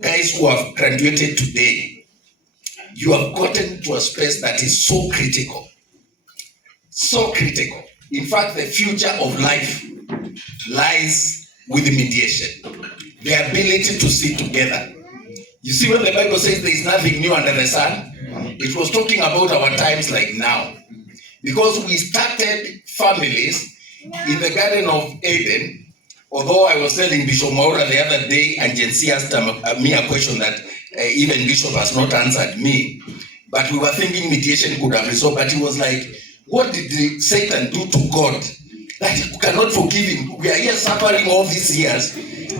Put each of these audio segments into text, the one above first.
Guys who have graduated today, you have gotten to a space that is so critical. So critical. In fact, the future of life lies with mediation. The ability to sit together. You see, when the Bible says there is nothing new under the sun, it was talking about our times like now. Because we started families in the Garden of Eden. Although I was telling Bishop Maura the other day, and Jency asked me a question that even Bishop has not answered me, but we were thinking mediation could have resolved, but he was like, what did Satan do to God that he cannot forgive him? We are here suffering all these years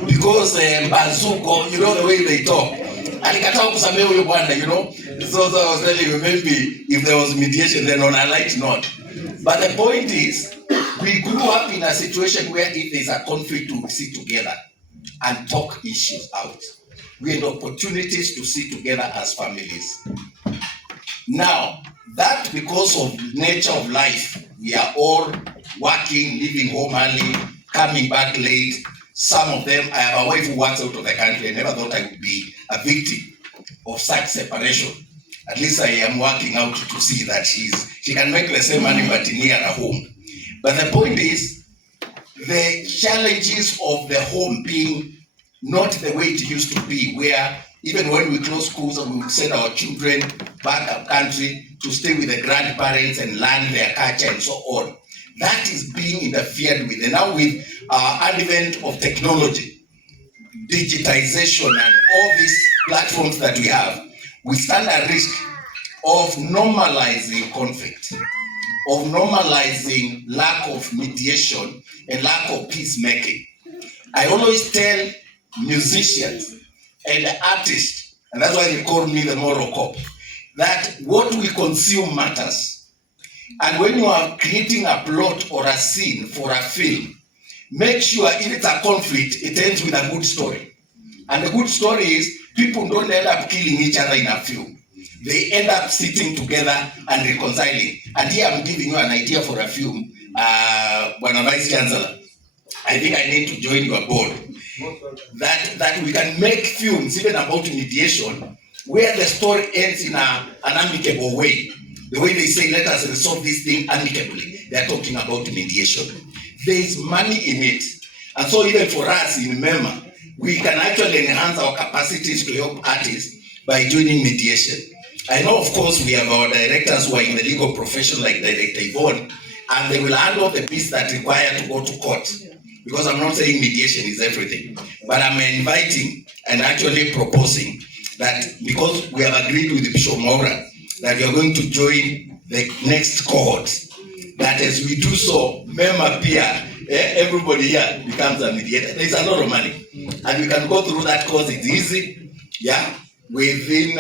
because Bazuko, you know the way they talk. Alikataa kusamehe huyo bwana, you know. So I was telling you, maybe if there was mediation, then on a light note. But the point is, we grew up in a situation where if there's a conflict, we sit together and talk issues out. We had opportunities to sit together as families. Now, that because of nature of life, we are all working, leaving home early, coming back late. Some of them, I have a wife who works out of the country. I never thought I would be a victim of such separation. At least I am working out to see that she can make the same money but near her home. But the point is, the challenges of the home being not the way it used to be, where even when we close schools and we would send our children back up country to stay with the grandparents and learn their culture and so on, that is being interfered with. And now with advent of technology, digitization and all these platforms that we have, we stand at risk of normalizing conflict, of normalizing lack of mediation and lack of peacemaking. I always tell musicians and artists, and that's why they call me the moral cop, that what we consume matters. And when you are creating a plot or a scene for a film, make sure if it's a conflict, it ends with a good story. And the good story is people don't end up killing each other in a film. They end up sitting together and reconciling. And here I'm giving you an idea for a film, Bwana Vice Chancellor. I think I need to join your board. That we can make films even about mediation where the story ends in an amicable way. The way they say, let us resolve this thing amicably. They are talking about mediation. There is money in it. And so even for us in MEMA, we can actually enhance our capacities to help artists by joining mediation. I know, of course, we have our directors who are in the legal profession like Director Yvonne, and they will handle the piece that require to go to court. Because I'm not saying mediation is everything, but I'm inviting and actually proposing that because we have agreed with Bishop Maura that we are going to join the next cohort, that as we do so, MEMA Pia, everybody here becomes a mediator. There's a lot of money. And we can go through that course, it's easy, yeah, within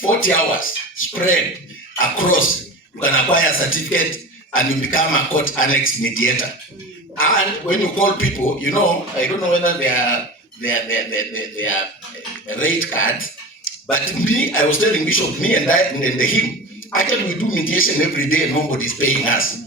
40 hours, spread across. You can acquire a certificate and you become a court annex mediator. And when you call people, you know, I don't know whether they are rate cards, but me, I was telling Bishop, me and him, actually we do mediation every day and nobody's paying us.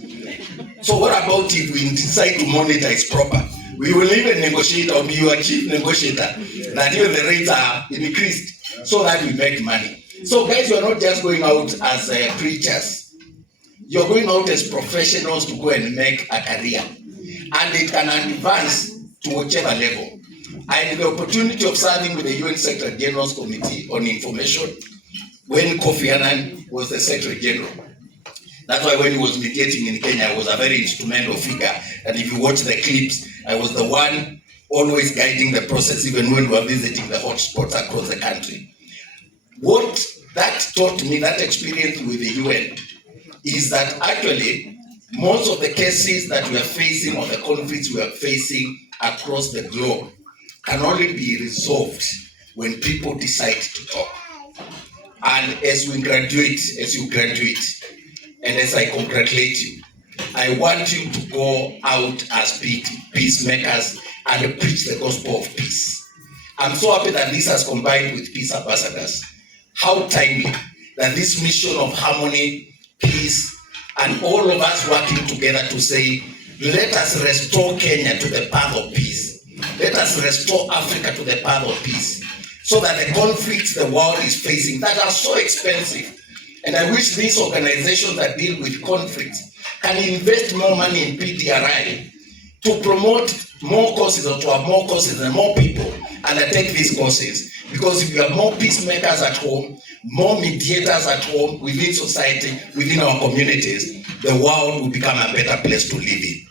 So what about if we decide to monetize proper? We will even negotiate or be your chief negotiator that even the rates are increased so that we make money. So guys, you are not just going out as preachers. You're going out as professionals to go and make a career. And it can advance to whichever level. I had the opportunity of serving with the UN Secretary General's Committee on Information when Kofi Annan was the Secretary General. That's why when he was mediating in Kenya, I was a very instrumental figure. And if you watch the clips, I was the one always guiding the process, even when we were visiting the hotspots across the country. What that taught me, that experience with the UN, is that actually most of the cases that we are facing or the conflicts we are facing across the globe can only be resolved when people decide to talk. And as you graduate, and as I congratulate you, I want you to go out as peacemakers and preach the gospel of peace. I'm so happy that this has combined with peace ambassadors. How timely that this mission of harmony, peace, and all of us working together to say, let us restore Kenya to the path of peace. Let us restore Africa to the path of peace, so that the conflicts the world is facing that are so expensive. And I wish these organizations that deal with conflicts can invest more money in PDRI to promote more courses, or to have more courses and more people undertake these courses. Because if you have more peacemakers at home, more mediators at home, within society, within our communities, the world will become a better place to live in.